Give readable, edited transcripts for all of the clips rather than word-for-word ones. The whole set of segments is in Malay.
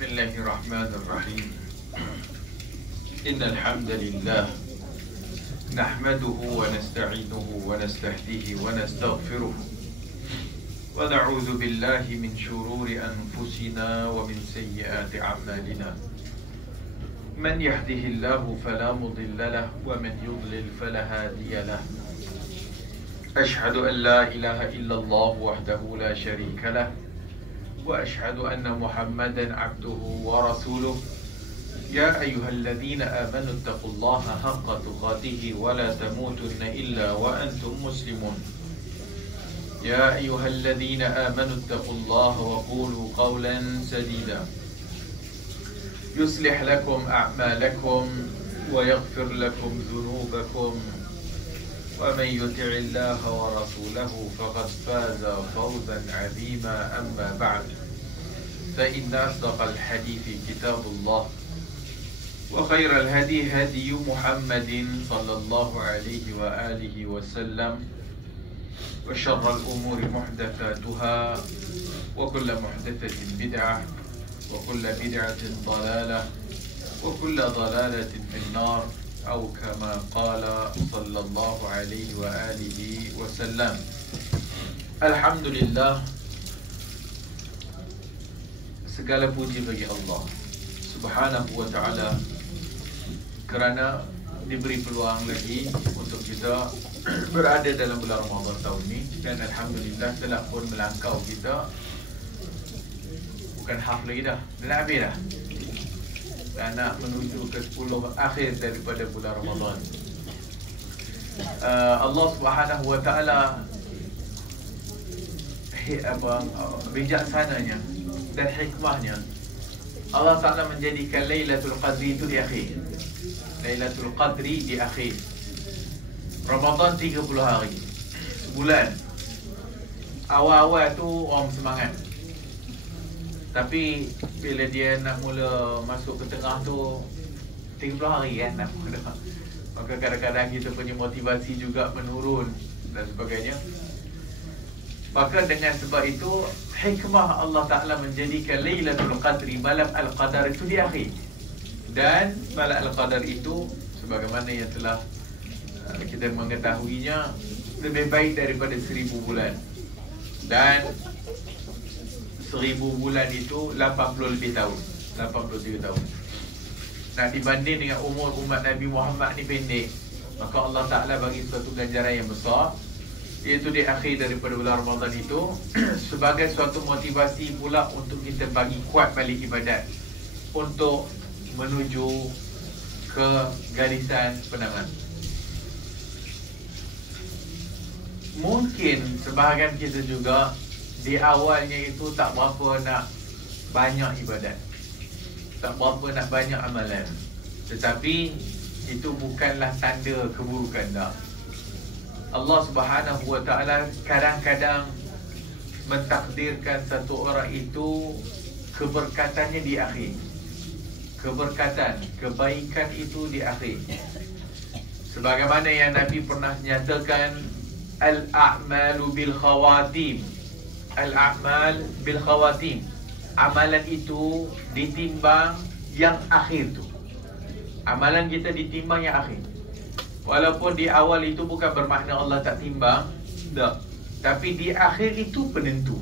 بسم الله الرحمن الرحيم إن الحمد لله نحمده ونستعينه ونستهديه ونستغفره ونعوذ بالله من شرور أنفسنا ومن سيئات أعمالنا من يهده الله فلا مضل له ومن يضلل فلا هادي له أشهد أن لا إله إلا الله وحده لا شريك له وأشهد أن محمدا عبده ورسوله يا أيها الذين آمنوا اتقوا الله حق تقاته ولا تموتن إلا وأنتم مسلمون يا أيها الذين آمنوا اتقوا الله وقولوا قولا سديدا يصلح لكم أعمالكم ويغفر لكم ذنوبكم ومن يطع الله ورسوله فقد فاز فوزا عظيما أما بعد فإن أصدق الحديث كتاب الله وخير الهدي هدي محمد صلى الله عليه وآله وسلم وشر الأمور محدثاتها وكل محدثة بدعة وكل بدعة ضلالة وكل ضلالة في النار أو كما قال صلى الله عليه وآله وسلم. Alhamdulillah, segala puji bagi Allah Subhanahu wa ta'ala kerana diberi peluang lagi untuk kita berada dalam bulan Ramadan tahun ini. Dan Alhamdulillah telah pun melangkau kita, bukan half lagi dah nak habis dah, dan nak menuju ke 10 akhir daripada bulan Ramadan. Allah Subhanahu wa ta'ala bijaksananya dan hikmahnya, Allah Ta'ala menjadikan Lailatul Qadri itu di akhir. Lailatul Qadri di akhir Ramadan 30 hari sebulan. Awal-awal tu orang semangat, tapi bila dia nak mula masuk ke tengah tu 30 hari kan nak mula, maka kadang-kadang kita punya motivasi juga menurun dan sebagainya. Maka dengan sebab itu hikmah Allah Ta'ala menjadikan Lailatul Qadri, malam Al-Qadar itu di akhir. Dan malam Al-Qadar itu sebagaimana yang telah kita mengetahuinya lebih baik daripada 1000 bulan. Dan 1000 bulan itu 80 lebih tahun, 83 tahun. Nak dibanding dengan umur umat Nabi Muhammad ni pendek, maka Allah Ta'ala bagi suatu ganjaran yang besar, iaitu di akhir daripada bulan Ramadan itu sebagai suatu motivasi pula untuk kita bagi kuat balik ibadat untuk menuju ke garisan penangan. Mungkin sebahagian kita juga di awalnya itu tak berapa nak banyak ibadat, tak berapa nak banyak amalan, tetapi itu bukanlah tanda keburukan dah. Allah Subhanahu wa ta'ala kadang-kadang mentakdirkan satu orang itu keberkatannya di akhir. Keberkatan, kebaikan itu di akhir. Sebagaimana yang Nabi pernah nyatakan, al-a'malu bil khawatim. Al-a'mal bil khawatim. Amalan itu ditimbang yang akhir tu. Amalan kita ditimbang yang akhir. Walaupun di awal itu bukan bermakna Allah tak timbang, tak. Tapi di akhir itu penentu.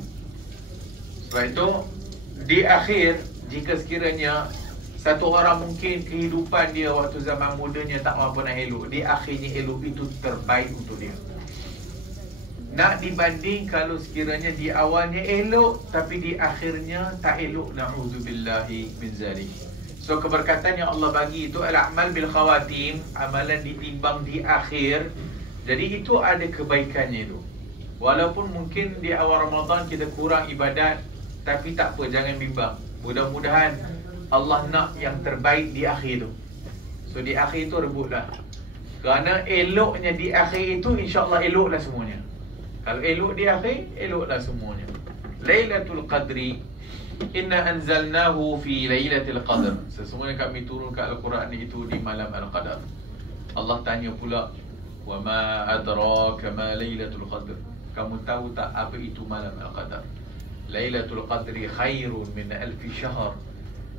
Sebab itu di akhir, jika sekiranya satu orang mungkin kehidupan dia waktu zaman mudanya tak mampu nak elok, di akhirnya elok itu terbaik untuk dia. Nak dibanding kalau sekiranya di awalnya elok tapi di akhirnya tak elok, na'udzubillahi min zalik. So keberkatan yang Allah bagi itu al-a'mal bil khawatim, amalan ditimbang di akhir. Jadi itu ada kebaikannya itu. Walaupun mungkin di awal Ramadan kita kurang ibadat, tapi tak apa, jangan bimbang. Mudah-mudahan Allah nak yang terbaik di akhir tu. So di akhir tu rebutlah. Kerana eloknya di akhir itu insya-Allah eloklah semuanya. Kalau elok di akhir, eloklah semuanya. Lailatul Qadri, inna anzalnahu fi lailatul qadr. Sesungguhnya kami turunkan Al-Quran itu di malam Al-Qadar. Allah tanya pula, wa ma adraka ma lailatul qadr. Kamu tahu tak apa itu malam Al-Qadar? Lailatul Qadri khairun min alfi syahr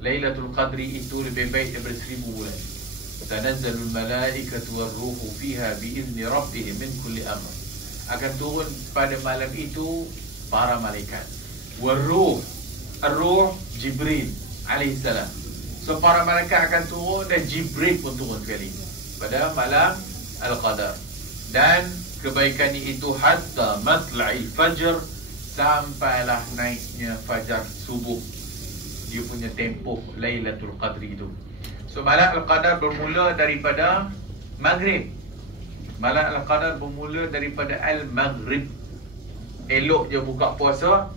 Lailatul Qadri itu lebih baik daripada 1000 bulan. Tanazzalul malaikatu warruhu fiha biizni rabbihim min kulli amr. Akan turun pada malam itu para malaikat. Warruh, ar-ruh Jibril alaihissalam. So para malaikat akan turun dan Jibril pun turun sekali pada malam Al-Qadar. Dan kebaikan itu hatta matla'il fajr, sampailah naiknya fajar subuh. Dia punya tempoh Lailatul Qadri itu. So malam Al-Qadar bermula daripada Maghrib. Malam Al-Qadar bermula daripada Al-Maghrib. Elok je buka puasa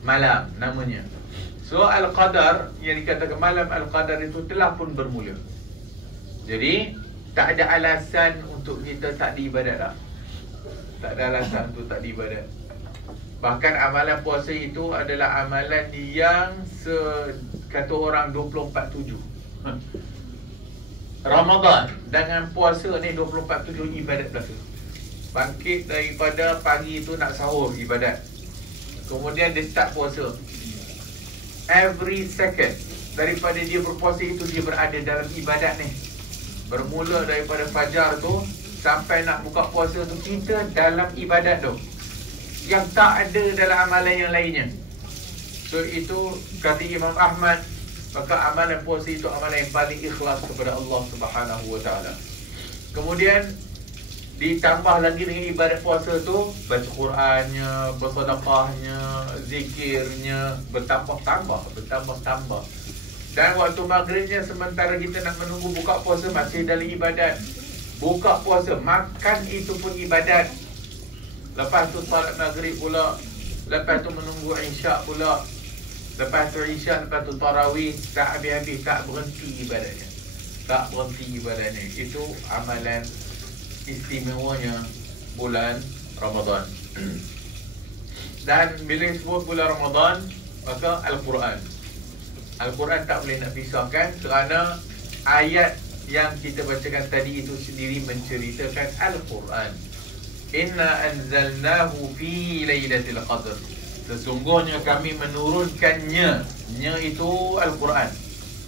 malam namanya. So Al-Qadar yang dikatakan malam Al-Qadar itu telah pun bermula. Jadi tak ada alasan untuk kita tak diibadat dah. Tak ada alasan untuk tak diibadat. Bahkan amalan puasa itu adalah amalan yang kata orang 24/7. Ramadan dengan puasa ni 24/7 ibadat belaka. Bangkit daripada pagi itu nak sahur ibadat. Kemudian dia start puasa. Every second daripada dia berpuasa itu dia berada dalam ibadat ni. Bermula daripada fajar tu sampai nak buka puasa tu kita dalam ibadat tu. Yang tak ada dalam amalan yang lainnya. So itu kata Imam Ahmad, maka amalan puasa itu amalan yang paling ikhlas kepada Allah Subhanahu Wa Taala. Kemudian ditambah lagi dengan ibadat puasa tu, baca Qurannya, bersedekahnya, zikirnya, bertambah-tambah. Dan waktu maghribnya sementara kita nak menunggu buka puasa masih dalam ibadat. Buka puasa, makan itu pun ibadat. Lepas tu salat maghrib pula. Lepas tu menunggu isyak pula. Lepas tu isyak, lepas tu tarawih. Tak habis-habis, tak berhenti ibadatnya. Itu amalan istimewanya bulan Ramadan. Dan bila disebut bulan Ramadan, maka Al-Quran tak boleh nak pisahkan, kerana ayat yang kita bacakan tadi itu sendiri menceritakan Al-Quran. Inna anzalnahu fi lailatul qadr. Sesungguhnya kami menurunkannya. Nya itu Al-Quran.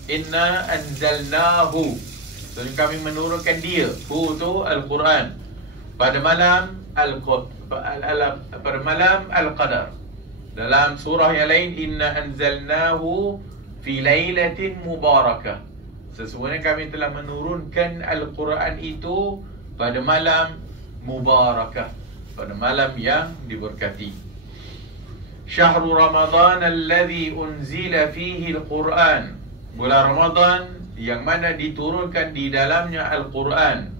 Inna anzalnahu. Jadi kami menurunkan dia. Hu tu Al-Quran. Pada malam Al-Qadar. Dalam surah yang lain, Inna anzalnahu fi lailatin mubarakah. Sesungguhnya kami telah menurunkan Al-Quran itu pada malam mubarakah, pada malam yang diberkati. Syahrul Ramadan alladhi unzila fihi Al-Quran. Bulan Ramadan yang mana diturunkan di dalamnya Al-Quran.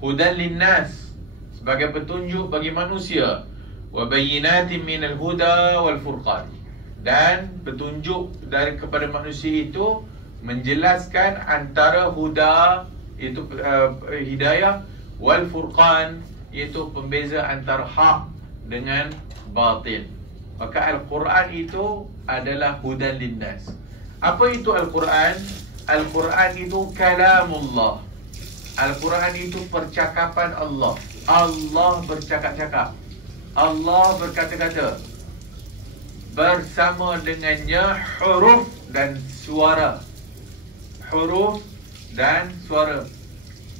Hudan linnas, sebagai petunjuk bagi manusia. Wa bayyinatin minal huda wal furqan. Dan petunjuk dari kepada manusia itu menjelaskan antara huda, itu hidayah, wal furqan, iaitu pembeza antara hak dengan batil. Maka Al-Quran itu adalah hudan linnas. Apa itu Al-Quran? Al-Quran itu kalamullah. Al-Quran itu percakapan Allah. Allah bercakap-cakap. Allah berkata-kata. Bersama dengannya huruf dan suara. Huruf dan suara.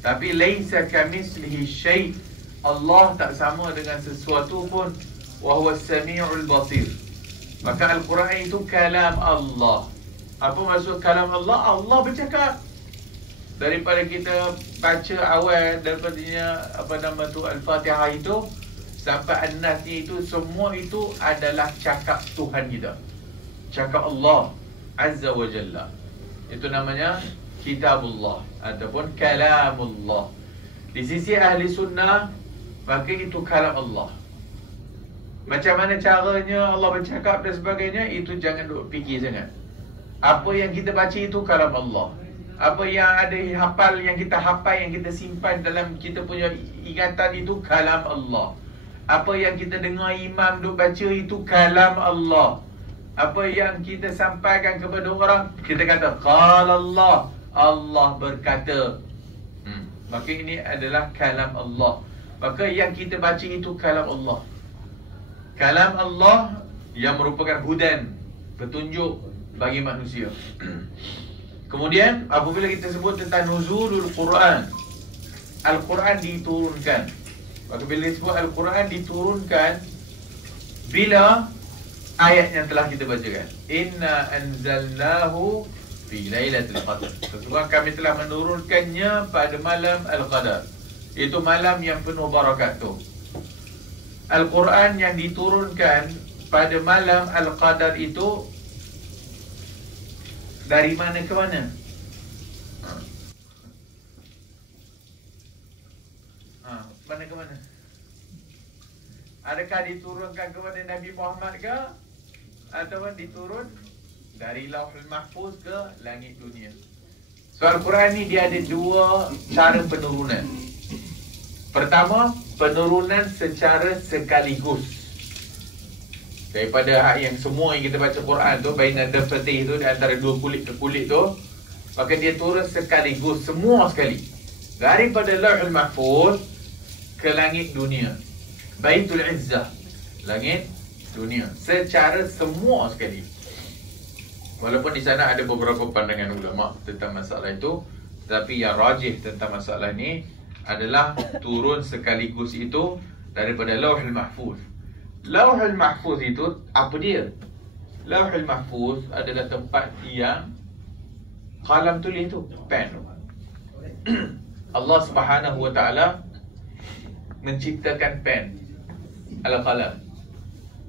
Tapi laisa kamitslihi syai'. Allah tak sama dengan sesuatu pun. Wa huwas samiul basir. Maka Al-Quran itu kalam Allah. Apa maksud kalam Allah? Allah bercakap. Daripada kita baca awal daripadanya Al-Fatihah itu sampai An-Nas itu, semua itu adalah cakap Tuhan kita. Cakap Allah Azza wa Jalla. Itu namanya Kitabullah ataupun Kalamullah. Di sisi ahli sunnah, maka itu kalam Allah. Macam mana caranya Allah bercakap dan sebagainya, itu jangan duk fikir sangat. Apa yang kita baca itu kalam Allah. Apa yang ada hafal, yang kita hafal, yang kita simpan dalam kita punya ingatan itu kalam Allah. Apa yang kita dengar imam duk baca itu kalam Allah. Apa yang kita sampaikan kepada orang, kita kata qala Allah. Allah berkata. Maka ini adalah kalam Allah. Maka yang kita baca itu kalam Allah. Kalam Allah yang merupakan hudan, petunjuk bagi manusia. Kemudian apabila kita sebut tentang nuzulul Quran, Al-Quran diturunkan. Apabila disebut Al-Quran diturunkan bila ayat yang telah kita bacakan, inna anzalnahu fi lailatul qadar. Sesungguhnya kami telah menurunkannya pada malam Al-Qadar. Itu malam yang penuh barakat tu. Al-Quran yang diturunkan pada malam Al-Qadar itu dari mana ke mana? Mana ke mana? Adakah diturunkan kepada Nabi Muhammad ke? Atau diturun dari Lauhul Mahfuz ke langit dunia? So Al-Quran ni dia ada dua cara penurunan. Pertama, penurunan secara sekaligus. Daripada yang semua yang kita baca Quran tu, baina dafatih tu, di antara dua kulit ke kulit tu, maka dia turun sekaligus, semua sekali. Daripada Lauhul Mahfuz ke langit dunia, Baitul Izzah, langit dunia, secara semua sekali. Walaupun di sana ada beberapa pandangan ulama tentang masalah itu, tapi yang rajih tentang masalah ini adalah turun sekaligus itu daripada Lauhul Mahfuz. Lauhul Mahfuz itu apa dia? Lauhul Mahfuz adalah tempat yang kalam tulis tu, pen. Allah Subhanahu wa taala menciptakan pen, al-qalam.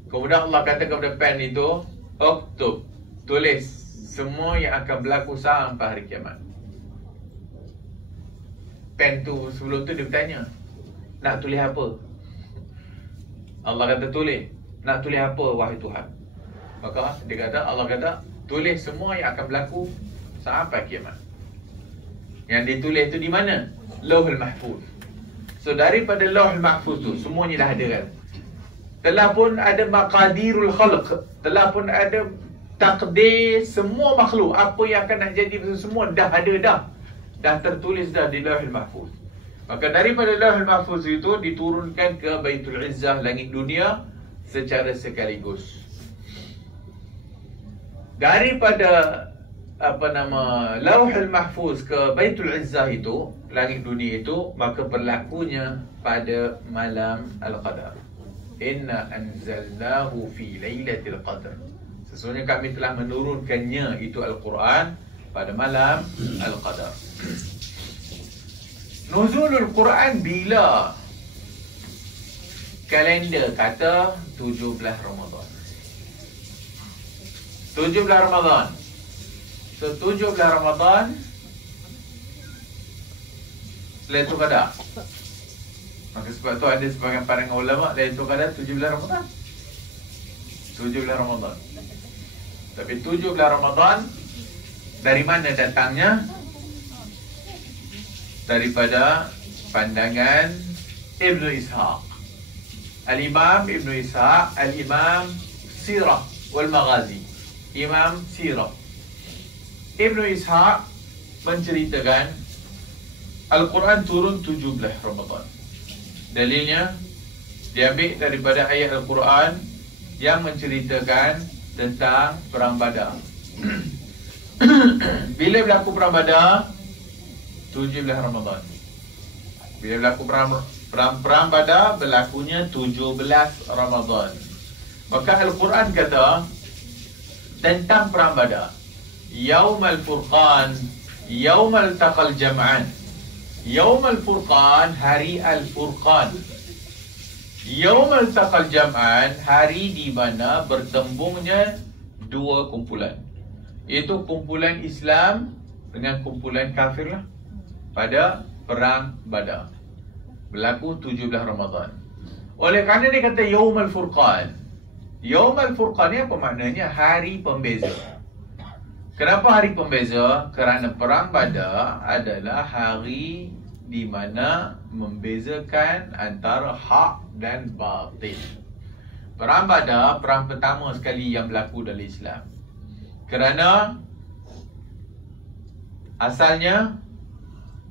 Kemudian Allah kata kepada pen itu, uktub, tulis semua yang akan berlaku sampai hari kiamat. Pen tu sebelum tu dia bertanya, nak tulis apa? Allah kata tulis. Nak tulis apa wahai Tuhan? Maka dia kata, Allah kata, tulis semua yang akan berlaku sampai kiamat. Yang ditulis tu di mana? Lauhul Mahfuz. So daripada Lauhul Mahfuz tu semuanya dah ada kan. Telah pun ada maqadirul khalq, telah pun ada takdir semua makhluk, apa yang akan nak jadi semua dah ada dah tertulis dah di Lauhul Mahfuz. Maka daripada Lauhul Mahfuz itu diturunkan ke Baitul Izzah, langit dunia, secara sekaligus. Daripada Lauhul Mahfuz ke Baitul Izzah itu, langit dunia itu, maka berlakunya pada malam Al-Qadar. Inna anzalnahu fi lailatul qadar. Sesungguhnya kami telah menurunkannya, itu Al-Quran, pada malam Al-Qadar. Nuzulul Quran bila? Kalender kata 17 Ramadan. 17 Ramadan. So 17 Ramadan Lailatul Qadar. Maka sebab tu ada sebahagian pandangan ulama, Lailatul Qadar 17 Ramadan. 17 Ramadan. Tapi 17 Ramadan dari mana datangnya? Daripada pandangan Ibnu Ishaq. Al-Imam Ibnu Ishaq, Al-Imam Sirah wal Maghazi, Imam Sirah. Ibnu Ishaq menceritakan Al-Quran turun 17 Ramadan. Dalilnya diambil daripada ayat Al-Quran yang menceritakan tentang Perang Badar. Bila berlaku Perang Badar? 17 Ramadan. Bila berlaku Perang Badar, berlakunya 17 Ramadan. Maka Al-Quran kata tentang Perang Badar, Yaumal Furqan, Yaumal Taqal Jam'an. Yaumal Furqan, hari Al-Furqan. Yaumal Taqal Jam'an, hari di mana bertembungnya dua kumpulan, iaitu kumpulan Islam dengan kumpulan kafir lah, pada Perang Badar. Berlaku 17 Ramadan. Oleh kerana dia kata Yaumal Furqan. Yaumal Furqan ni apa maknanya? Hari pembeza. Kenapa hari pembeza? Kerana Perang Badar adalah hari di mana membezakan antara hak dan batil. Perang Badar, perang pertama sekali yang berlaku dalam Islam. Kerana asalnya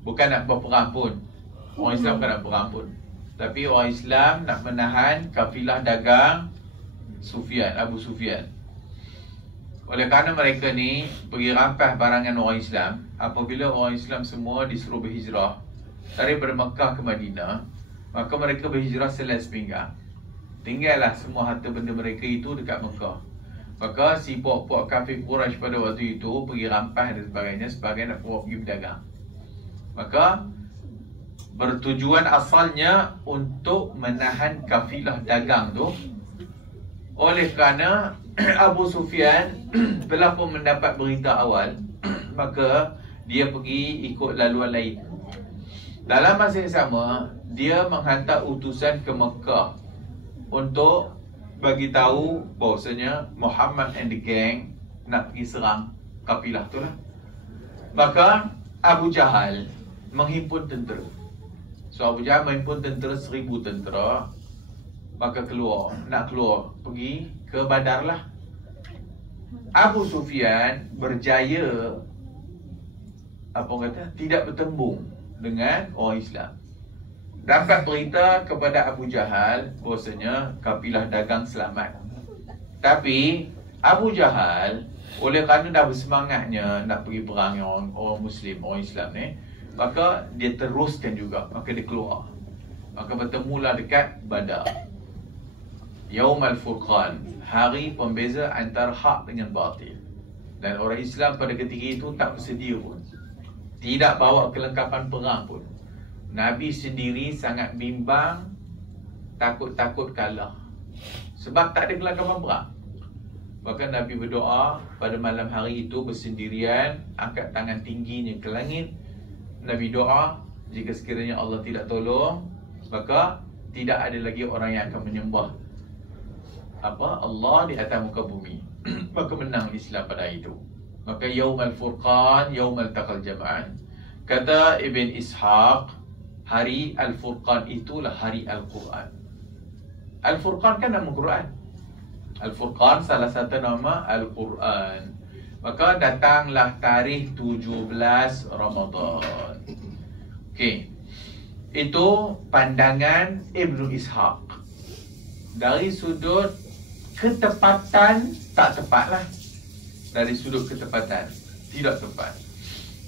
bukan nak berperang pun. Orang Islam bukan nak berperang pun. Tapi orang Islam nak menahan kafilah dagang Abu Sufyan. Oleh kerana mereka ni pergi rampas barangan orang Islam, apabila orang Islam semua disuruh berhijrah daripada Mekah ke Madinah, maka mereka berhijrah selai sepinggang. Tinggallah semua harta benda mereka itu dekat Mekah. Maka si puak-puak kafir Quraisy pada waktu itu pergi rampas dan sebagainya sebagai nak pergi berdagang. Maka bertujuan asalnya untuk menahan kafilah dagang tu. Oleh kerana Abu Sufyan telah pun mendapat berita awal, maka dia pergi ikut laluan lain. Dalam masa yang sama, dia menghantar utusan ke Mekah untuk bagi tahu bahawasanya Muhammad and the gang nak pergi serang kafilah tu lah. Maka Abu Jahal menghimpun tentera. So Abu Jahal menghimpun tentera 1000 tentera. Maka nak keluar pergi ke Badar lah. Abu Sufyan berjaya tidak bertembung dengan orang Islam. Dapat berita kepada Abu Jahal bahawasanya kafilah dagang selamat. Tapi Abu Jahal oleh kerana dah bersemangatnya nak pergi perang dengan orang Muslim, orang Islam ni, maka dia teruskan juga. Maka dia keluar. Maka bertemulah dekat Badar. Yaum al-Furqan, hari pembeza antara hak dengan batil. Dan orang Islam pada ketika itu tak bersedia pun, tidak bawa kelengkapan perang pun. Nabi sendiri sangat bimbang, takut-takut kalah, sebab tak ada kelengkapan perang. Maka Nabi berdoa pada malam hari itu bersendirian, angkat tangan tingginya ke langit. Nabi doa, jika sekiranya Allah tidak tolong, maka tidak ada lagi orang yang akan menyembah Allah di atas muka bumi. Maka menang Islam pada itu. Maka Yaum al-Furqan, Yaum al-Taqal Jama'an. Kata Ibn Ishaq, hari Al-Furqan itulah hari Al-Quran. Al-Furqan kan nama Quran. Al-Furqan salah satu nama Al-Quran. Maka datanglah tarikh 17 Ramadan. Okey. Itu pandangan Ibn Ishaq. Dari sudut ketepatan tak tepatlah. Dari sudut ketepatan tidak tepat.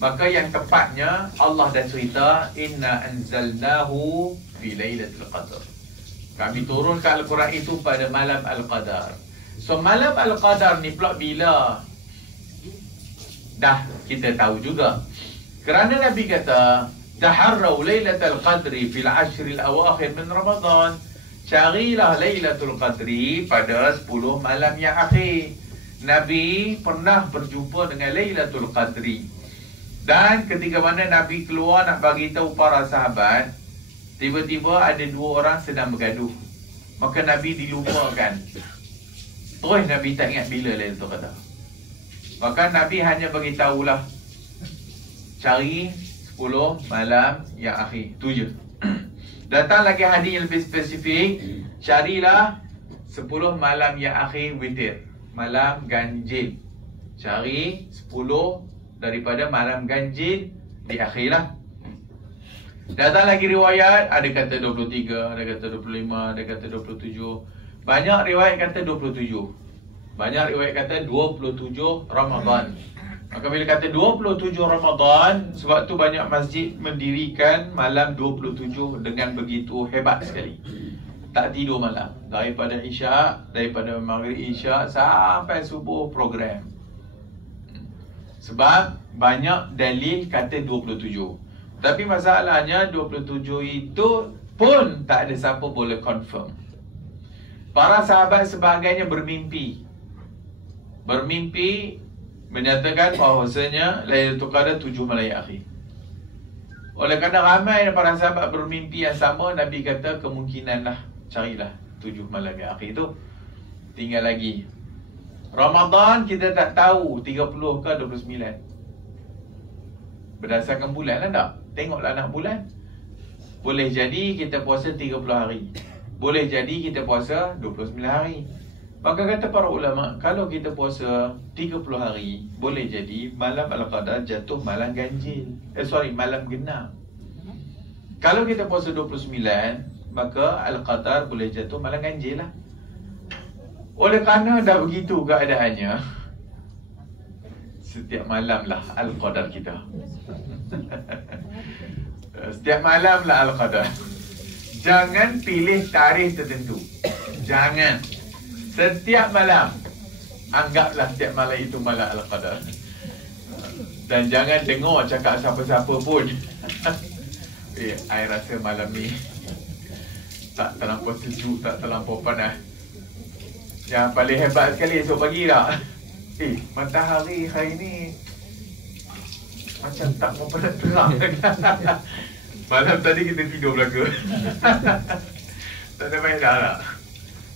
Maka yang tepatnya Allah dah cerita, inna anzalnahu fi lailatul qadar. Kami turunkan Al-Quran itu pada malam Al-Qadar. So malam Al-Qadar ni pula bila? Dah kita tahu juga. Kerana Nabi kata, taharrau lailatul qadri fil ashril awakhir min Ramadan. Carilah Lailatul Qadri pada 10 malam yang akhir. Nabi pernah berjumpa dengan Lailatul Qadri. Dan ketika mana Nabi keluar nak bagi tahu para sahabat, tiba-tiba ada 2 orang sedang bergaduh. Maka Nabi dilupakan. Terus Nabi tak ingat bila Lailatul Qadar. Maka Nabi hanya bagi tahulah, cari 10 malam yang akhir. Itu je. Datang lagi hadis yang lebih spesifik, carilah 10 malam yang akhir witir, malam ganjil. Cari 10 daripada malam ganjil di akhirlah. Datang lagi riwayat, ada kata 23, ada kata 25, ada kata 27. Banyak riwayat kata 27. Banyak riwayat kata 27 Ramadan. Maka bila kata 27 Ramadan, sebab tu banyak masjid mendirikan malam 27 dengan begitu hebat sekali. Tak tidur malam. Daripada Isyak, daripada Maghrib Isyak sampai subuh program. Sebab banyak dalil kata 27. Tapi masalahnya 27 itu pun tak ada siapa boleh confirm. Para sahabat sebagainya bermimpi menyatakan bahawasanya Lailatul Qadar 7 malam akhir. Oleh kerana ramai para sahabat bermimpi yang sama, Nabi kata kemungkinanlah carilah 7 malam yang akhir itu. Tinggal lagi Ramadan, kita tak tahu 30 ke 29. Berdasarkan bulan lah tak? Tengoklah nak bulan. Boleh jadi kita puasa 30 hari. Boleh jadi kita puasa 29 hari. Maka kata para ulama, kalau kita puasa 30 hari, boleh jadi malam Al-Qadar jatuh malam ganjil. Malam genap. Kalau kita puasa 29, maka Al-Qadar boleh jatuh malam ganjil lah. Oleh kerana dah begitu keadaannya, setiap malam lah Al-Qadar kita. Setiap malam lah Al-Qadar. Jangan pilih tarikh tertentu. Jangan. Setiap malam anggaplah setiap malam itu malam Al-Qadar. Dan jangan dengar cakap siapa-siapa pun. I rasa malam ni tak terlampau sejuk, tak terlampau panas. Yang paling hebat sekali esok pagi tak? Matahari hari ni macam tak berapa terang. Malam tadi kita tidur belaka. Tak ada faedah lah.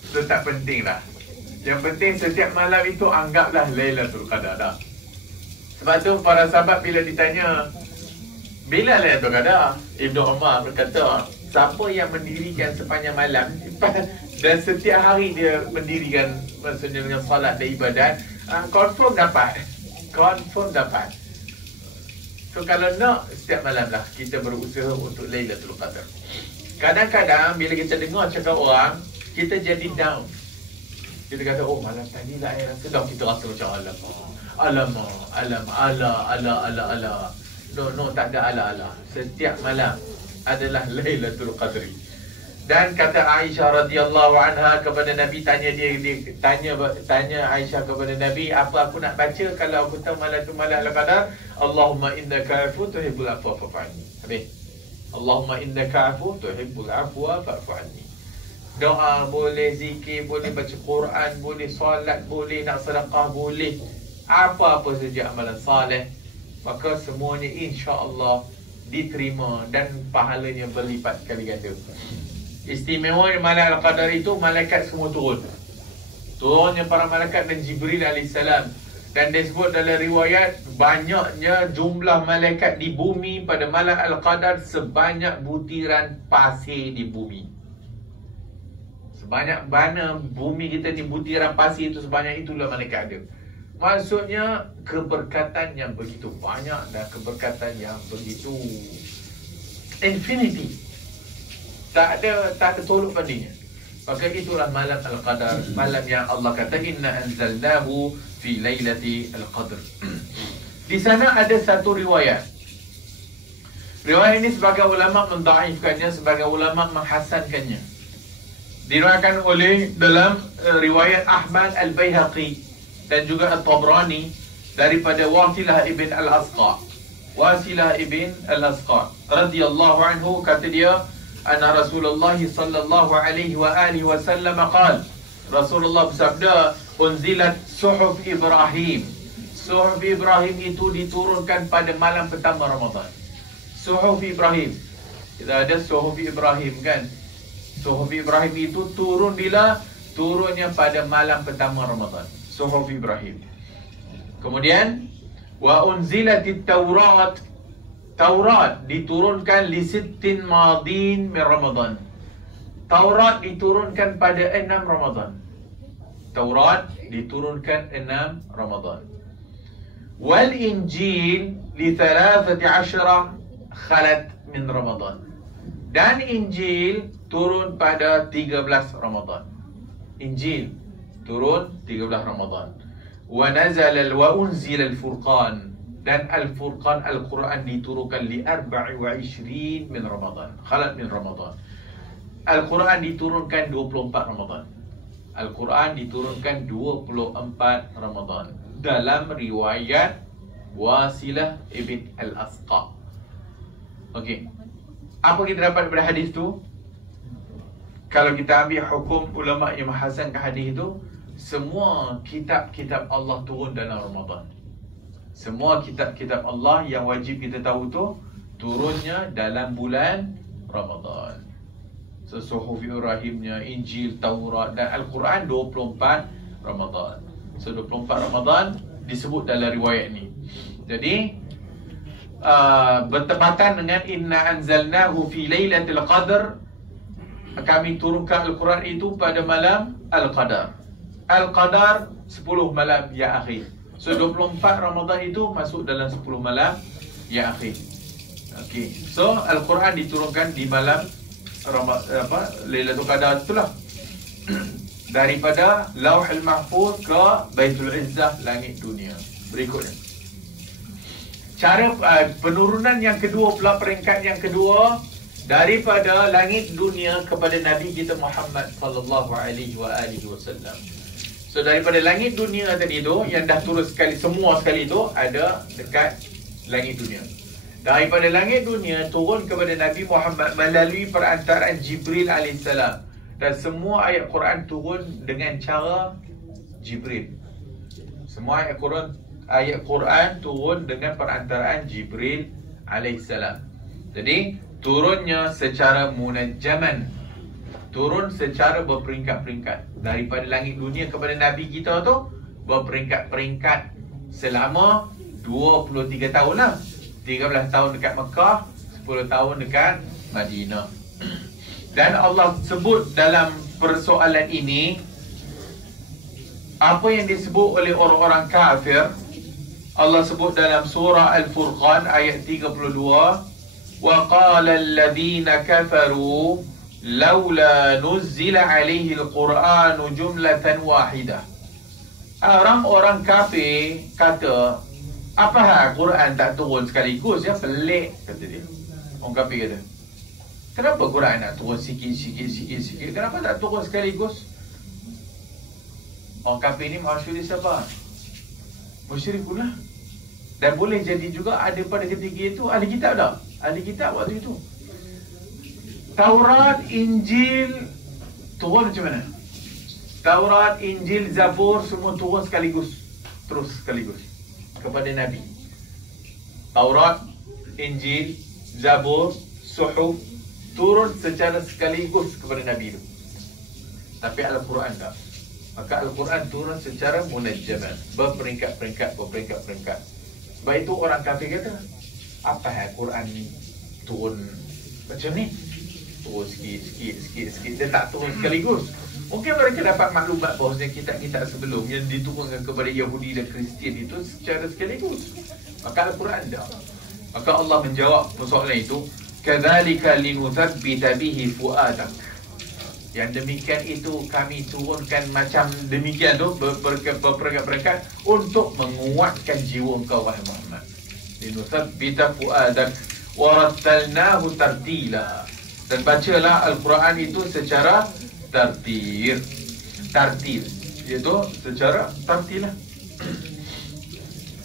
Itu tak penting lah. Yang penting setiap malam itu anggaplah Lailatul Qadar dah. Sebab tu para sahabat bila ditanya bila Lailatul Qadar, Ibnu Umar berkata, siapa yang mendirikan sepanjang malam dan setiap hari dia mendirikan, maksudnya dengan salat dan ibadat, confirm dapat. Confirm dapat. So kalau nak, setiap malam lah kita berusaha untuk Lailatul Qadar. Kadang-kadang bila kita dengar cakap orang, kita jadi down. Kita kata, oh malam tadi lah saya rasa dah, kita rasa macam alamak. No, tak ada ala-ala. Setiap malam adalah Lailatul Qadri. Dan kata Aisyah radhiyallahu anha kepada Nabi, tanya Aisyah kepada Nabi, apa aku nak baca kalau aku tahu malam tu malam Al-Qadar? Allahumma innaka afu tuhibbul afwa fa'fu anni. Habis. Allahumma innaka afu tuhibbul afwa fa'fu anni. Doa boleh, zikir boleh, baca Quran boleh, solat boleh, nak sedekah boleh, apa-apa saja amalan saleh, maka semuanya insya-Allah diterima dan pahalanya berlipat kali ganda. Istimewa malam Al-Qadar itu, malaikat semua turun. Turunnya para malaikat dan Jibril AS. Dan disebut dalam riwayat, banyaknya jumlah malaikat di bumi pada malam Al-Qadar sebanyak butiran pasir di bumi. Sebanyak mana bumi kita ni butiran pasir itu, sebanyak itulah malaikat ada. Maksudnya keberkatan yang begitu banyak dan keberkatan yang begitu infinity. Tak ada tolok bandingnya. Maka itulah malam Al-Qadar, malam yang Allah kata inna anzalnahu fi lailati al-qadr. Di sana ada satu riwayat. Riwayat ini sebagai ulama mendhaifkannya, sebagai ulama menghasankannya. Diriwayatkan oleh dalam riwayat Ahmad Al-Baihaqi dan juga At-Tabrani daripada Wasilah ibn Al-Asqa. Wasilah ibn Al-Asqa radhiyallahu anhu, kata dia, anna Rasulullah sallallahu alaihi wa alihi wasallam qala, Rasulullah bersabda, unzilat suhuf Ibrahim. Suhuf Ibrahim itu diturunkan pada malam pertama Ramadan. Suhuf Ibrahim, kita ada suhuf Ibrahim kan. Suhuf Ibrahim itu turun bila? Turunnya pada malam pertama Ramadan. Suhuf Ibrahim. Kemudian wa unzilatit Taurat. Taurat diturunkan li sittin madin min Ramadan. Taurat diturunkan pada 6 Ramadan. Taurat diturunkan 6 Ramadan. Wal Injil li 13 khalat min Ramadan. Dan Injil turun pada 13 Ramadan. Injil turun 13 Ramadan. Wa nazala wa unzila al-Furqan. Dan Al-Furqan, Al-Quran diturunkan li 24 min Ramadan. Khalat min Ramadan. Al-Quran diturunkan 24 Ramadan. Al-Quran diturunkan 24 Ramadan. Dalam riwayat Wasilah ibn Al-Asqa. Okey. Apa kita dapat daripada hadis tu? Kalau kita ambil hukum ulama yang menghasankan hadis itu, semua kitab-kitab Allah turun dalam Ramadan. Semua kitab-kitab Allah yang wajib kita tahu tu turunnya dalam bulan Ramadan. So, Suhuf Ibrahimnya, Injil, Taurat dan Al-Quran 24 Ramadan. So 24 Ramadan disebut dalam riwayat ni. Jadi bertepatan dengan inna anzalnahu fi lailatul qadr, kami turunkan Al-Quran itu pada malam Al-Qadar. Al-Qadar 10 malam yang akhir. So 24 Ramadan itu masuk dalam 10 malam yang akhir. Okey. So Al-Quran diturunkan di malam Lailatul Qadar itulah. Daripada Lauhul Mahfuz ke Baitul Izzah, langit dunia. Berikutnya. Cara penurunan yang kedua pula, peringkat yang kedua, daripada langit dunia kepada Nabi kita Muhammad sallallahu alaihi wasallam. So daripada langit dunia tadi tu, yang dah turun sekali, semua sekali tu ada dekat langit dunia. Daripada langit dunia turun kepada Nabi Muhammad melalui perantaraan Jibril alaihissalam. Dan semua ayat Quran turun dengan cara Jibril. Semua ayat Quran turun dengan perantaraan Jibril alaihissalam. Jadi turunnya secara munajjaman, turun secara berperingkat-peringkat. Daripada langit dunia kepada Nabi kita tu berperingkat-peringkat selama 23 tahun lah. 13 tahun dekat Mekah, 10 tahun dekat Madinah. Dan Allah sebut dalam persoalan ini apa yang disebut oleh orang-orang kafir. Allah sebut dalam surah Al-Furqan ayat 32, wa qala alladhina kafaru laula nuzila alaihi al-Qur'anu jumlatan wahidah. Orang-orang kafir kata, apa hal Quran tak turun sekaligus? Ya, pelik, kata dia. Orang kafir kata, kenapa Quran nak turun sikit? Kenapa tak turun sekaligus? Orang kafir ni maksudnya siapa? Musyrik pula. Dan boleh jadi juga ada pada ketika itu ahli kitab tak? Ahli kitab waktu itu. Taurat, Injil turun macam mana? Taurat, Injil, Zabur semua turun sekaligus. Terus sekaligus kepada Nabi. Taurat, Injil, Zabur, Suhuf turun secara sekaligus kepada Nabi itu. Tapi Al-Quran tak. Maka Al-Quran turun secara munajjaman, berperingkat-peringkat. Sebab itu orang kafir kata, apa Al-Quran ni turun macam ni? Turun sikit. Dia tak turun sekaligus. Mungkin mereka dapat maklumat bahawa kitab-kitab sebelum yang diturunkan kepada Yahudi dan Kristian itu secara sekaligus. Maka Al-Quran tak. Maka Allah menjawab persoalan itu, kadzalika linuthabbita bihi fuadak. Yang demikian itu kami turunkan macam demikian tu, berperingkat-peringkat untuk menguatkan jiwa engkau wahai Muhammad. Linuthabbita fuadak wa rattalnahu tartila. Dan bacalah Al-Quran itu secara tartil, iaitu secara tartil lah.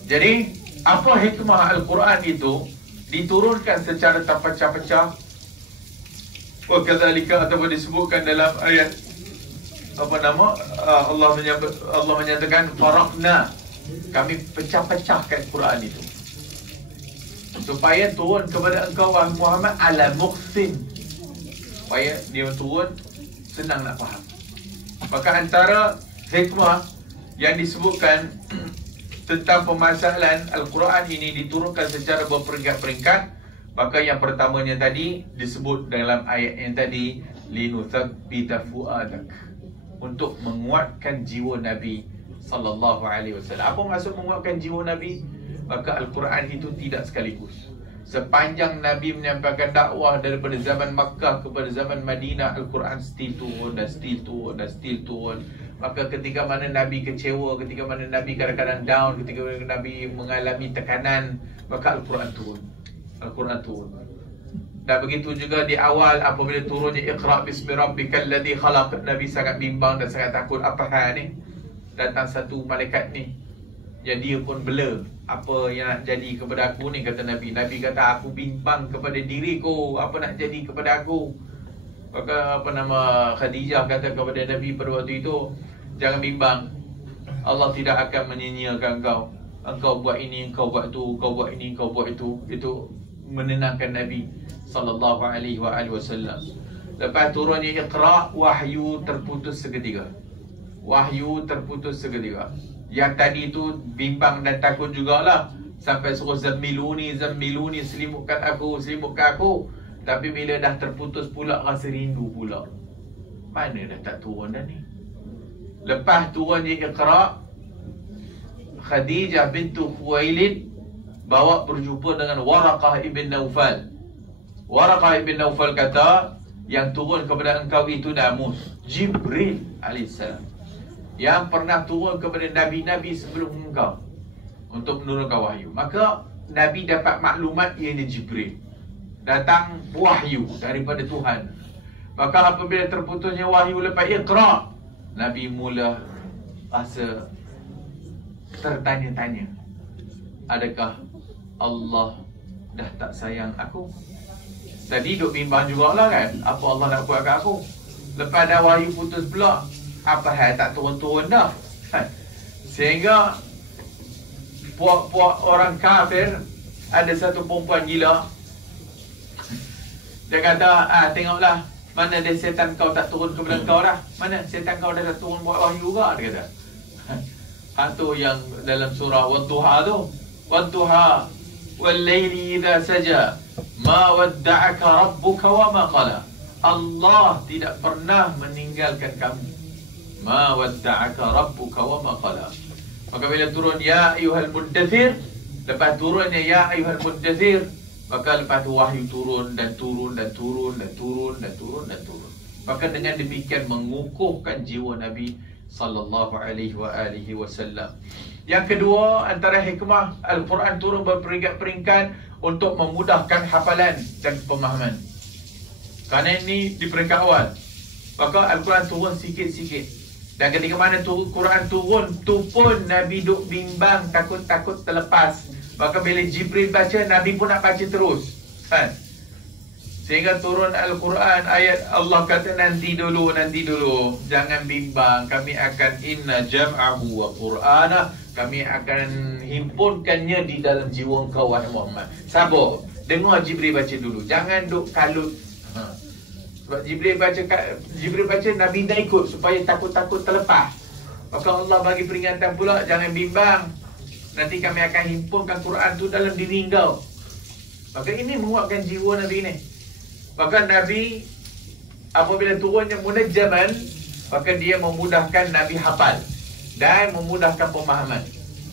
Jadi apa hikmah Al-Quran itu diturunkan secara terpecah-pecah. Wa kadzalika, ataupun disebutkan dalam ayat Allah menyatakan faraqna, kami pecah-pecahkan Quran itu supaya turun kepada engkau wahai Muhammad ala muqsin, supaya dia turun senang nak faham. Maka antara hikmah yang disebutkan tentang permasalahan Al-Quran ini diturunkan secara berperingkat-peringkat. Maka yang pertamanya tadi disebut dalam ayat yang tadi, linuthabbita fuadak, untuk menguatkan jiwa Nabi sallallahu alaihi wasallam. Apa maksud menguatkan jiwa Nabi? Maka Al-Quran itu tidak sekaligus. Sepanjang Nabi menyampaikan dakwah daripada zaman Makkah kepada zaman Madinah, Al-Quran still turun. Maka ketika mana Nabi kecewa, ketika mana Nabi kadang-kadang down, ketika mana Nabi mengalami tekanan, maka Al-Quran turun. Dan begitu juga di awal apabila turunnya Iqra bismi rabbikal ladzi khalaq, Nabi sangat bimbang dan sangat takut. Apa hal ni? Datang satu malaikat ni yang dia pun bela, apa yang nak jadi kepada aku ni, kata Nabi. Nabi kata, aku bimbang kepada diriku, apa nak jadi kepada aku. Maka Khadijah kata kepada Nabi pada waktu itu, jangan bimbang, Allah tidak akan menyia-nyiakan engkau. Engkau buat ini, engkau buat itu, engkau buat ini, engkau buat itu. Itu menenangkan Nabi sallallahu alaihi wasallam. Lepas turunnya Iqra, wahyu terputus seketika. Yang tadi tu bimbang dan takut jugalah, sampai suruh zammiluni, selimutkan aku. Tapi bila dah terputus pula, rasa rindu pula. Mana dah tak turun dah ni. Lepas turunnya Iqra, Khadijah bintu Khuwailid bawa berjumpa dengan Waraqah ibn Naufal. Waraqah ibn Naufal kata, yang turun kepada engkau itu namus Jibril alaihissalam, yang pernah turun kepada nabi-nabi sebelum engkau untuk menurunkan wahyu. Maka Nabi dapat maklumat ianya Jibril. Datang wahyu daripada Tuhan. Maka apabila terputusnya wahyu lepas Iqra, Nabi mula rasa tertanya-tanya, adakah Allah dah tak sayang aku? Tadi duk bimbang jugalah kan, apa Allah nak buat kat aku? Lepas dah wahyu putus pula, apa hal tak turun-turun dah? Sehingga puak-puak orang kafir, ada satu perempuan gila, dia kata, tengoklah, mana ada setan kau tak turun kepada kau dah? Mana setan kau dah turun buat wahyu juga? Dia kata. Itu yang dalam surah Wadduha tu. Wadduha wal-laili idza saja ma wadda'aka rabbuka wa ma qala. Allah tidak pernah meninggalkan kamu. Ma wadda'aka rabbuka wa ma qala. Maka bila turun ya ayyuhal muddathir, lepas turunnya ya ayyuhal muddathir, maka lepas tu wahyu turun dan turun dan turun dan turun dan turun dan turun. Maka dengan demikian mengukuhkan jiwa Nabi sallallahu alaihi wasallam. Yang kedua, antara hikmah Al-Quran turun berperingkat-peringkat untuk memudahkan hafalan dan pemahaman. Kerana ini di peringkat awal, maka Al-Quran turun sikit-sikit. Dan ketika mana Quran turun, tu pun Nabi duk bimbang, takut-takut terlepas. Maka bila Jibril baca, Nabi pun nak baca terus, kan? Sehingga turun Al-Quran, ayat Allah kata nanti dulu, jangan bimbang, kami akan inna jam'ahu wa qur'ana, kami akan himpunkannya di dalam jiwa engkau wahai Muhammad. Sabar, dengar Jibril baca dulu, jangan duk kalut. Sebab Jibril baca, Nabi dah ikut supaya takut-takut terlepas. Maka Allah bagi peringatan pula, jangan bimbang, nanti kami akan himpunkan Quran tu dalam diri engkau. Maka ini menguatkan jiwa Nabi ni. Maka Nabi apabila turunnya munajjaman, maka dia memudahkan Nabi hafal dan memudahkan pemahaman.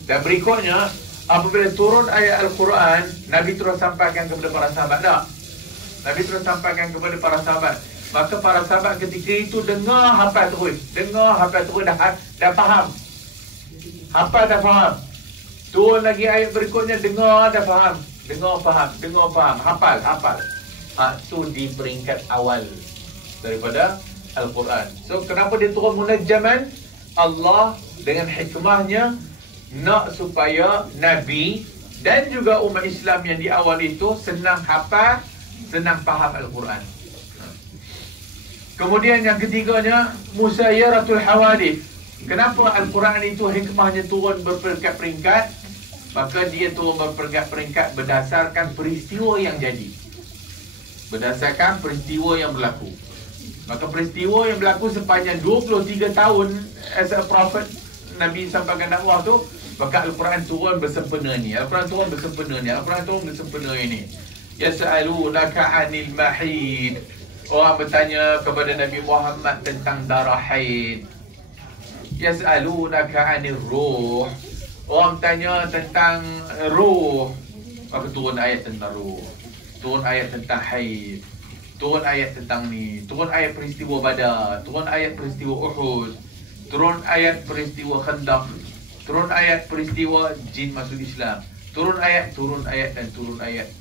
Dan berikutnya, apabila turun ayat Al-Quran, Nabi terus sampaikan kepada para sahabat tak? Nabi terus sampaikan kepada para sahabat. Maka para sahabat ketika itu dengar hafal terus. Dah faham. Hafal dah faham. Turun lagi ayat berikutnya, dengar dah faham. Dengar faham. Hafal. Itu di peringkat awal daripada Al-Quran. So, kenapa dia turun munajjaman? Allah dengan hikmahnya nak supaya Nabi dan juga umat Islam yang di awal itu senang hafal, senang faham Al-Quran. Kemudian yang ketiganya, musayyaratul hawadith. Kenapa Al-Quran itu hikmahnya turun berperingkat-peringkat? Maka dia turun berperingkat-peringkat berdasarkan peristiwa yang jadi, berdasarkan peristiwa yang berlaku. Maka peristiwa yang berlaku sepanjang 23 tahun as a prophet, Nabi sampaikan dakwah tu, maka Al-Quran turun bersempena ni. Al-Quran turun bersempena ini. Yas'alunaka 'anil mahid. Orang bertanya kepada Nabi Muhammad tentang darah haid. Yas'alunaka 'anil ruh. Orang tanya tentang ruh, maka turun ayat tentang ruh. Turun ayat tentang haid, turun ayat tentang ni, turun ayat peristiwa Badar, turun ayat peristiwa Uhud, turun ayat peristiwa Khandaq, turun ayat peristiwa jin masuk Islam, turun ayat.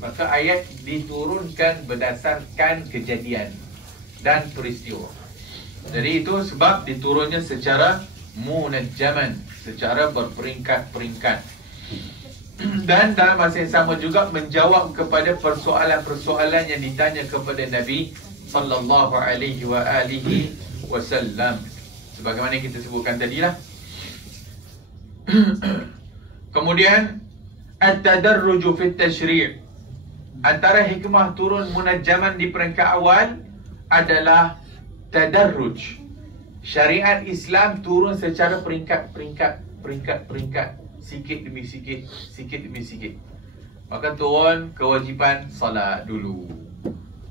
Maka ayat diturunkan berdasarkan kejadian dan peristiwa. Jadi itu sebab diturunnya secara munajjaman, secara berperingkat-peringkat. Dan dalam masa yang sama juga menjawab kepada persoalan-persoalan yang ditanya kepada Nabi sallallahu alaihi wasallam. Sebagaimana kita sebutkan tadilah. Kemudian at-tadarruj fi at-tashri'. Antara hikmah turun munajjaman di peringkat awal adalah tadarruj. Syariat Islam turun secara peringkat-peringkat, sikit demi sikit. Maka turun kewajipan salat dulu.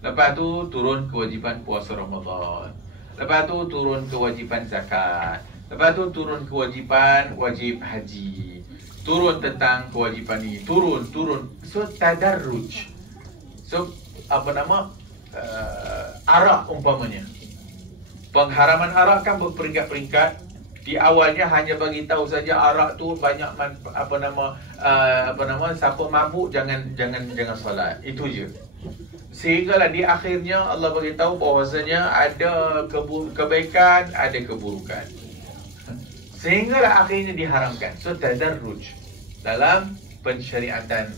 Lepas tu turun kewajipan puasa Ramadan. Lepas tu turun kewajipan zakat. Lepas tu turun kewajipan wajib haji. Turun tentang kewajipan ni. Turun. So tadarruj. So arak umpamanya. Pengharaman arak kan berperingkat-peringkat. Di awalnya hanya bagi tahu saja arak tu banyak siapa mabuk jangan solat. Itu je. Sehinggalah di akhirnya Allah bagi tahu bahawasanya ada kebaikan, ada keburukan. Sehinggalah akhirnya diharamkan. So tadarruj dalam pensyariatan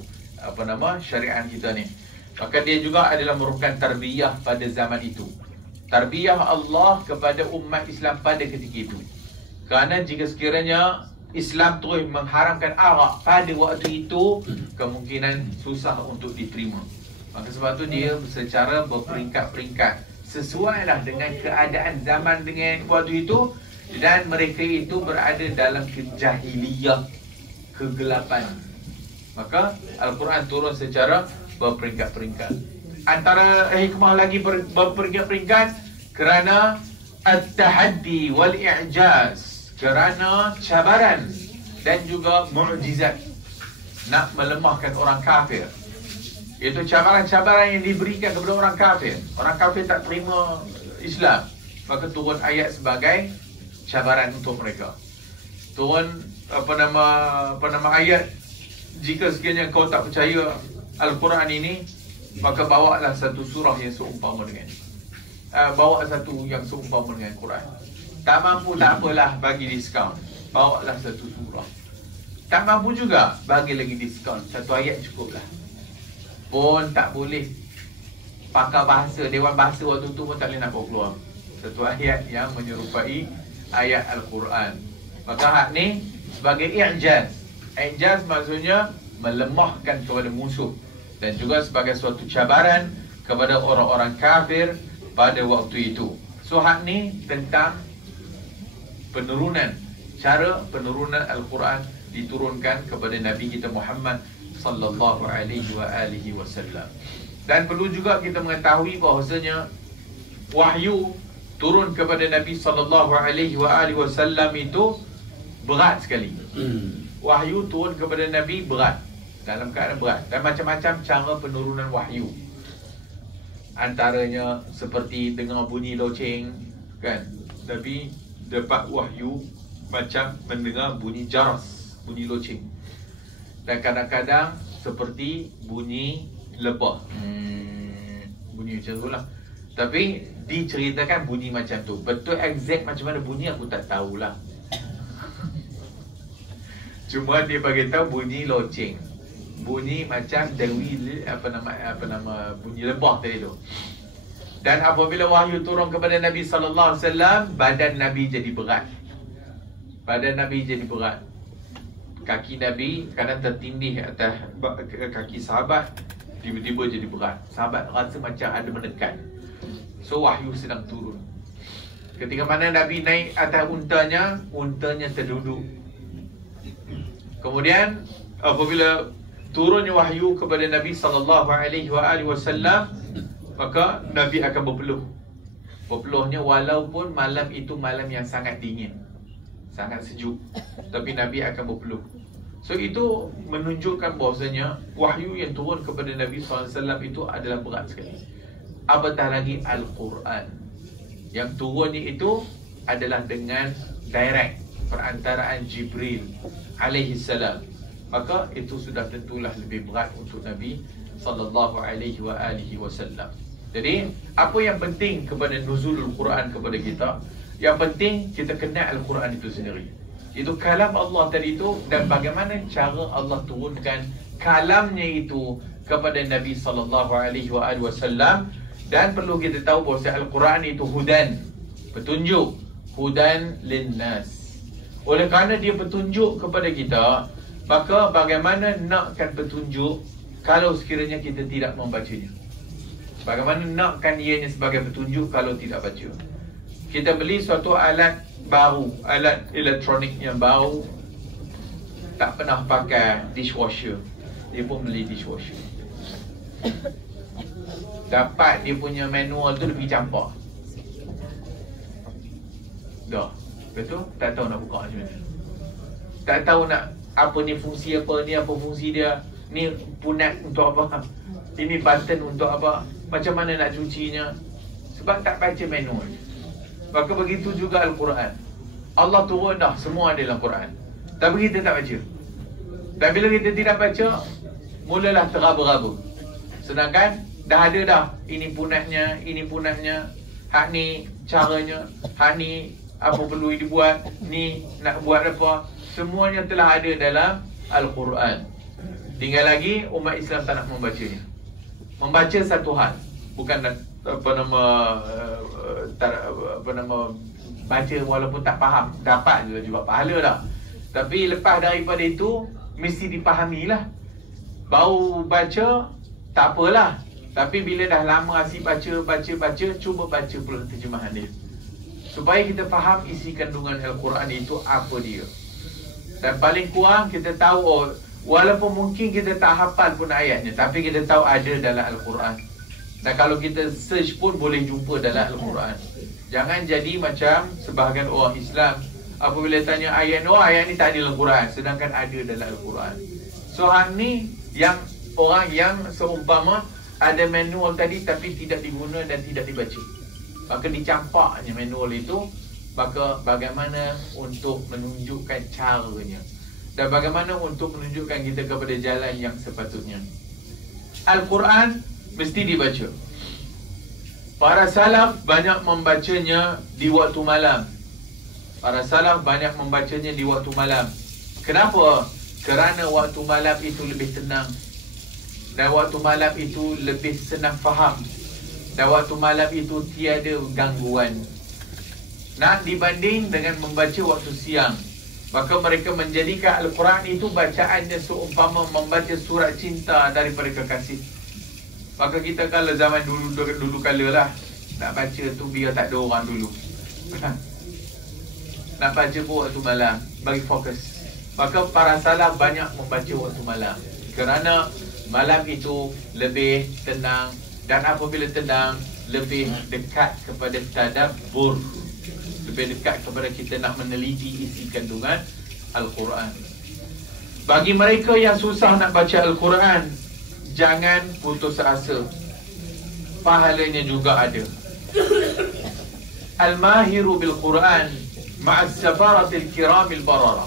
syariat kita ni. Maka dia juga adalah merupakan tarbiyah pada zaman itu. Tarbiyah Allah kepada umat Islam pada ketika itu. Kerana jika sekiranya Islam terus mengharamkan arak pada waktu itu, kemungkinan susah untuk diterima. Maka sebab tu dia secara berperingkat-peringkat, sesuailah dengan keadaan zaman dengan waktu itu. Dan mereka itu berada dalam kejahiliyah, kegelapan. Maka Al-Quran turun secara berperingkat-peringkat. Antara hikmah lagi berperingkat-peringkat kerana at-tahaddi wal-i'jaz, kerana cabaran dan juga mukjizat nak melemahkan orang kafir. Itu cabaran-cabaran yang diberikan kepada orang kafir. Orang kafir tak terima Islam, maka turun ayat sebagai cabaran untuk mereka. Turun ayat, jika sekiranya kau tak percaya Al-Quran ini, maka bawalah satu surah yang seumpama dengan bawa satu yang seumpama dengan Quran. Tak mampu, tak apalah, bagi diskaun. Bawalah satu surah. Tak mampu juga, bagi lagi diskaun. Satu ayat cukuplah. Pun tak boleh. Pakar bahasa, Dewan Bahasa waktu tu pun tak boleh nak bawa keluar satu ayat yang menyerupai ayat Al-Quran. Maka hak ni sebagai i'jaz. I'jaz maksudnya melemahkan kepada musuh, dan juga sebagai suatu cabaran kepada orang-orang kafir pada waktu itu. So hak ni tentang cara penurunan Al-Quran diturunkan kepada Nabi kita Muhammad sallallahu alaihi wasallam. Dan perlu juga kita mengetahui bahawasanya wahyu turun kepada Nabi sallallahu alaihi wasallam itu berat sekali. Wahyu turun kepada Nabi berat, dalam keadaan berat, dan macam-macam cara penurunan wahyu. Antaranya seperti dengar bunyi loceng, kan? Nabi dapat wahyu macam mendengar bunyi jaras, bunyi loceng. Dan kadang-kadang seperti bunyi lebah, bunyi macam tu lah. Tapi diceritakan bunyi macam tu. Betul exact macam mana bunyi aku tak tahulah. Cuma dia bagi tahu bunyi loceng, bunyi macam dewi, bunyi lebah tadi tu. Dan apabila wahyu turun kepada Nabi sallallahu alaihi wasallam, badan Nabi jadi berat. Badan Nabi jadi berat. Kaki Nabi kadang tertindih atas kaki sahabat, tiba-tiba jadi berat. Sahabat rasa macam ada menekan. So wahyu sedang turun. Ketika mana Nabi naik atas untanya terduduk. Kemudian apabila turunnya wahyu kepada Nabi sallallahu alaihi wasallam, maka Nabi akan berpeluh. Berpeluhnya walaupun malam itu malam yang sangat dingin, sangat sejuk, tapi Nabi akan berpeluh. So itu menunjukkan bahawasanya wahyu yang turun kepada Nabi SAW itu adalah berat sekali. Apatah lagi Al-Quran yang turunnya itu adalah dengan direct perantaraan Jibril alaihi salam. Maka itu sudah tentulah lebih berat untuk Nabi sallallahu alaihi wasallam. Jadi apa yang penting kepada nuzulul Quran kepada kita? Yang penting kita kenal Al-Quran itu sendiri. Itu kalam Allah tadi itu, dan bagaimana cara Allah turunkan kalamnya itu kepada Nabi sallallahu alaihi wasallam. Dan perlu kita tahu bahawa Al-Quran itu hudan, petunjuk, hudan linnas. Oleh kerana dia petunjuk kepada kita, maka bagaimana nakkan petunjuk kalau sekiranya kita tidak membacanya? Bagaimana nakkan ianya sebagai petunjuk kalau tidak baca? Kita beli suatu alat baru, alat elektronik yang baru, tak pernah pakai dishwasher, dia pun beli dishwasher. Dapat dia punya manual tu, dia pergi campak. Dah, betul? Tak tahu nak buka macam mana. Tak tahu nak apa ni fungsi apa, ni apa fungsi dia, ni punat untuk apa, ini button untuk apa, macam mana nak cucinya, sebab tak baca manual. Maka begitu juga Al-Quran. Allah turun dah, semua ada dalam Quran, tapi kita tak baca. Dan bila kita tidak baca, mulalah teraba-raba. Sedangkan dah ada dah, ini punatnya, hak ni caranya, hak ni apa perlu dibuat, ni nak buat apa, semuanya telah ada dalam Al-Quran. Tinggal lagi umat Islam tak nak membacanya. Membaca satu hal, bukan baca walaupun tak faham, dapat juga pahala dah. Tapi lepas daripada itu mesti dipahamilah. Bau baca tak apalah, tapi bila dah lama asyik baca, cuba baca pula terjemahan dia, supaya kita faham isi kandungan Al-Quran itu apa dia. Dan paling kurang kita tahu, walaupun mungkin kita tak hafal pun ayatnya, tapi kita tahu ada dalam Al-Quran. Dan kalau kita search pun boleh jumpa dalam Al-Quran. Jangan jadi macam sebahagian orang Islam, apabila tanya ayat ni tak ada dalam Al-Quran, sedangkan ada dalam Al-Quran. So hal ni yang orang yang seumpama ada manual tadi tapi tidak diguna dan tidak dibaca, maka dicampaknya manual itu. Maka bagaimana untuk menunjukkan caranya, dan bagaimana untuk menunjukkan kita kepada jalan yang sepatutnya. Al-Quran mesti dibaca. Para salaf banyak membacanya di waktu malam. Kenapa? Kerana waktu malam itu lebih tenang, dan waktu malam itu lebih senang faham, dan waktu malam itu tiada gangguan. Nak dibanding dengan membaca waktu siang, maka mereka menjadikan Al-Quran itu bacaannya seumpama membaca surat cinta daripada kekasih. Maka kita kalau zaman dulu kala lah, nak baca tu biar tak ada orang dulu. Nak baca pun waktu malam, bagi fokus. Maka para salaf banyak membaca waktu malam, kerana malam itu lebih tenang, dan apabila tenang, lebih dekat kepada tadabbur, lebih dekat kepada kita nak meneliti isi kandungan Al-Quran. Bagi mereka yang susah nak baca Al-Quran, jangan putus asa, pahalanya juga ada. Al-mahiru bil-Quran ma'as safaratil kiramil barara.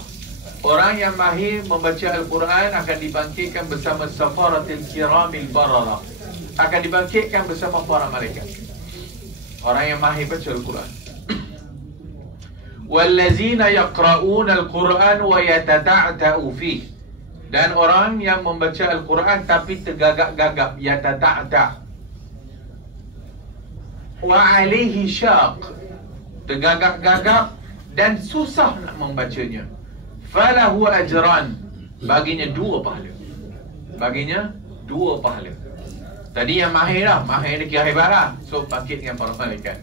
Orang yang mahir membaca Al-Quran akan dibangkitkan bersama safaratil kiramil barara, akan dibangkitkan bersama para malaikat. Orang yang mahir baca Al-Quran. Wallazina yaqra'una al-Quran wa yatata'ta'u fihi. Dan orang yang membaca Al-Quran tapi tergagap-gagap, yatata'ta'. Wa 'alaihi syaq, tergagap-gagap dan susah nak membacanya. Falahu ajran, baginya 2 pahala. Baginya 2 pahala. Tadi yang mahir lah, mahir ni kira hebat lah, so bangkit dengan para malaikat.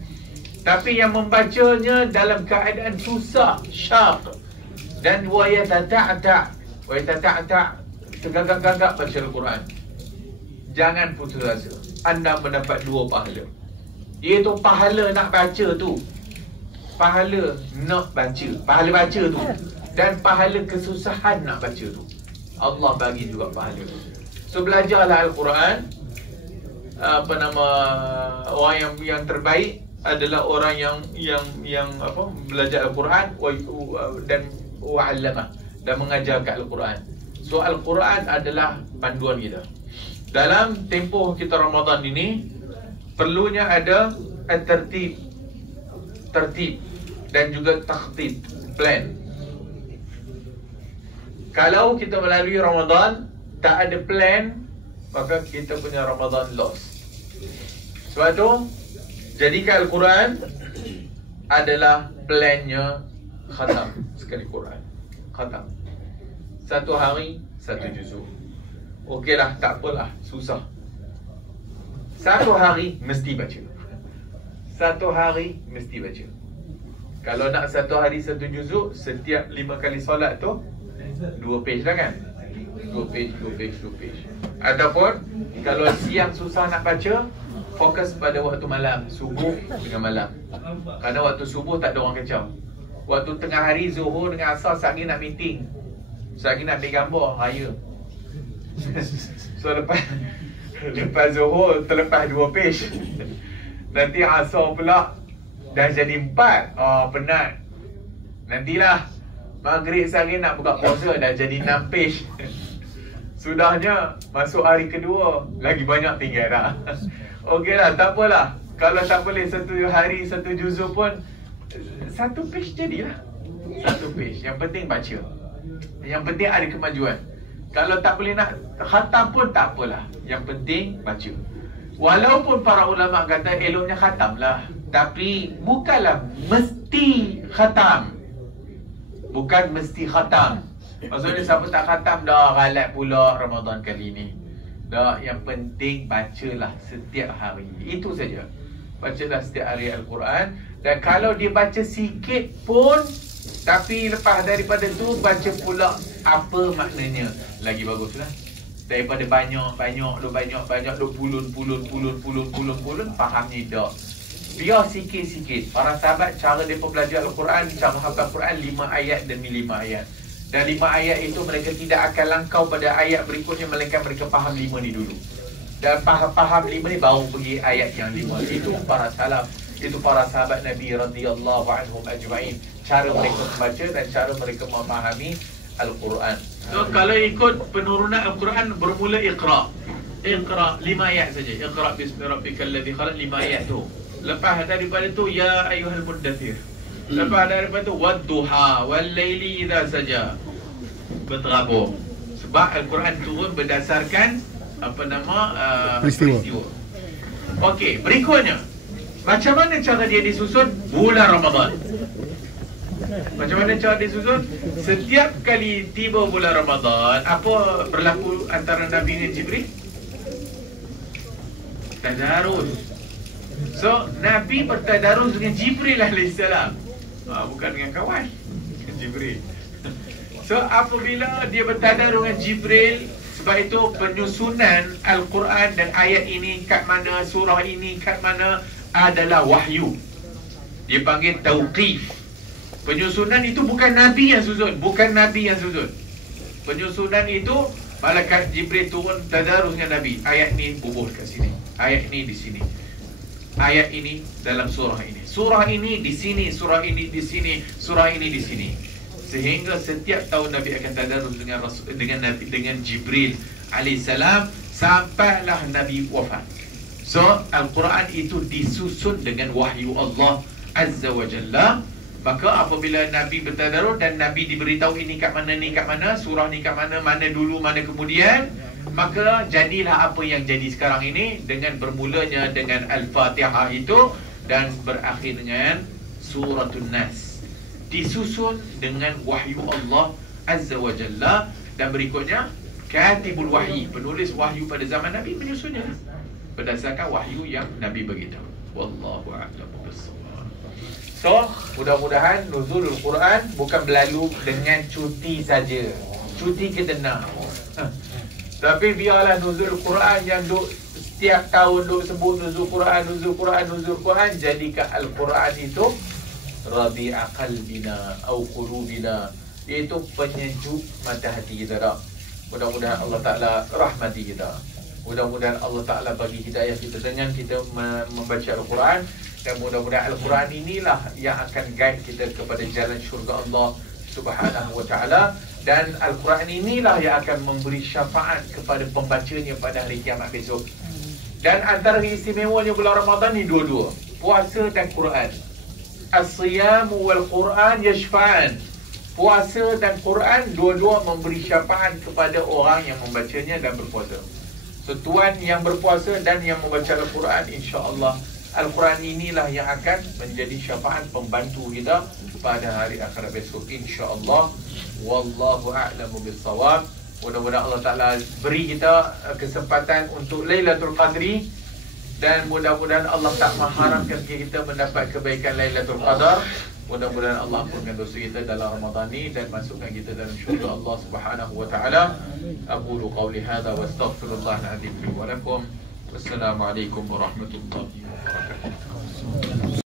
Tapi yang membacanya dalam keadaan susah, syaq, dan wa yatata'ta', tergagap-gagap baca Al-Quran, jangan putus asa, anda mendapat 2 pahala. Iaitu pahala nak baca tu, pahala nak baca, pahala baca tu, dan pahala kesusahan nak baca tu, Allah bagi juga pahala. So belajarlah Al-Quran. Orang yang terbaik adalah orang yang belajar Al-Quran dan wa'allamah, dan mengajarkan Al-Quran. So Al-Quran adalah panduan kita. Dalam tempoh kita Ramadan ini, perlunya ada tertib dan juga takhtib, plan. Kalau kita melalui Ramadan tak ada plan, maka kita punya Ramadan lost. Sebab tu jadikan Al-Quran adalah plannya khatam sekali Quran. Khatam 1 hari 1 juzuk. Okey lah, tak apalah, susah. 1 hari mesti baca. 1 hari mesti baca. Kalau nak 1 hari 1 juzuk, setiap 5 kali solat tu 2 page lah kan? 2 page. Ataupun kalau siang susah nak baca, fokus pada waktu malam, subuh dengan malam. Kerana waktu subuh tak ada orang kacau. Waktu tengah hari, Zuhur dengan Asar, sehari nak meeting, sehari nak ambil gambar raya. So lepas Zuhur terlepas 2 page. Nanti Asar pula dah jadi 4. Penat. Nantilah maghrib sehari nak buka puasa dah jadi 6 page. Sudahnya masuk hari kedua lagi banyak tinggal dah. Okeylah, tak apalah. Kalau tak boleh satu hari satu juzuk pun 1 page jadilah. 1 page. Yang penting baca. Yang penting ada kemajuan. Kalau tak boleh nak khatam pun tak apalah. Yang penting baca. Walaupun para ulama kata eloknya khatam lah, tapi bukanlah mesti khatam. Bukan mesti khatam. Maksudnya siapa tak khatam dah galat pula Ramadan kali ni. Dah, yang penting bacalah setiap hari. Itu saja. Bacalah setiap hari Al-Quran. Dan kalau dia baca sikit pun, tapi lepas daripada tu baca pula apa maknanya, lagi baguslah. Daripada banyak pulun fahamnya dah. Biar sikit-sikit. Para sahabat cara mereka belajar Al-Quran, cara hafal Quran 5 ayat demi 5 ayat. Dan 5 ayat itu mereka tidak akan langkau pada ayat berikutnya, melainkan mereka faham 5 ni dulu. Dan faham 5 ni baru pergi ayat yang 5. Itu para salaf, itu para sahabat Nabi radhiyallahu anhum ajma'in. Cara mereka membaca dan cara mereka memahami Al-Quran. So kalau ikut penurunan Al-Quran bermula Iqra. Iqra 5 ayat saja. Iqra bismi rabbikal ladzi khalaq 5 ayat tu. Lepas daripada tu ya ayyuhal muddathir. Lepas daripada tu wadduha wal laili idza saja. Berterabur. Sebab Al-Quran turun berdasarkan apa nama peristiwa. Okey, berikutnya. Macam mana cara dia disusun? Bulan Ramadan. Macam mana cara disusun? Setiap kali tiba bulan Ramadan, apa berlaku antara Nabi dengan Jibril? Tadarus. So, Nabi bertadarus dengan Jibril AS. Bukan dengan kawan, dengan Jibril. So, apabila dia bertadarus dengan Jibril, sebab itu penyusunan Al-Quran dan ayat ini kat mana, surah ini kat mana adalah wahyu. Dia panggil tauqif. Penyusunan itu bukan Nabi yang susun. Bukan Nabi yang susun. Penyusunan itu malaikat Jibril turun tadarus dengan Nabi. Ayat ni bubuh kat sini, ayat ini di sini, ayat ini dalam surah ini, surah ini di sini, surah ini di sini, surah ini di sini. Sehingga setiap tahun Nabi akan tadarus dengan Jibril alaihissalam sampailah Nabi wafat. So Al-Quran itu disusun dengan wahyu Allah Azza wa Jalla. Maka apabila Nabi bertadarus dan Nabi diberitahu ini kat mana, ni kat mana, surah ni kat mana, mana dulu, mana kemudian, maka jadilah apa yang jadi sekarang ini, dengan bermulanya dengan Al-Fatihah itu dan berakhir dengan Suratul Nas. Disusun dengan wahyu Allah Azza wa Jalla. Dan berikutnya Katibul Wahyi, penulis wahyu pada zaman Nabi menyusunnya berdasarkan wahyu yang Nabi beritahu. Wallahu a'lam bissawab. So, mudah-mudahan nuzulul Quran bukan berlalu dengan cuti saja. Cuti kedenang. Tapi biarlah nuzul Quran yang duk setiap tahun duk sebut nuzul Quran, nuzul Quran, nuzul Quran, jadikan Al-Quran itu rabi'a qalbina au qulubina, iaitu penyejuk mata hati kita dah. Mudah-mudahan Allah Ta'ala rahmati kita. Mudah-mudahan Allah Ta'ala bagi hidayah kita dengan kita membaca Al-Quran. Dan mudah-mudahan Al-Quran inilah yang akan guide kita kepada jalan syurga Allah Subhanahu wa Ta'ala. Dan Al-Quran inilah yang akan memberi syafaat kepada pembacanya pada hari kiamat besok. Dan antara istimewanya bulan Ramadan ni dua-dua, puasa dan Quran. As-siyamu wal Quran yashfa'an. Puasa dan Quran dua-dua memberi syafaat kepada orang yang membacanya dan berpuasa. So tuan yang berpuasa dan yang membaca Al-Quran, insya-Allah Al-Quran inilah yang akan menjadi syafaat pembantu kita pada hari akhirat besok, insya-Allah. Wallahu a'lamu bissawab. Mudah-mudahan Allah Ta'ala beri kita kesempatan untuk Lailatul Qadri. Dan mudah-mudahan Allah tak mengharamkan kita mendapat kebaikan Lailatul Qadar. Mudah-mudahan Allah ampunkan dosa kita dalam Ramadan ini dan masukkan kita dalam syurga Allah Subhanahu wa Ta'ala. Aqulu qawli hadha wa astaghfirullahal azim li wa lakum. Wassalamualaikum warahmatullahi wabarakatuh.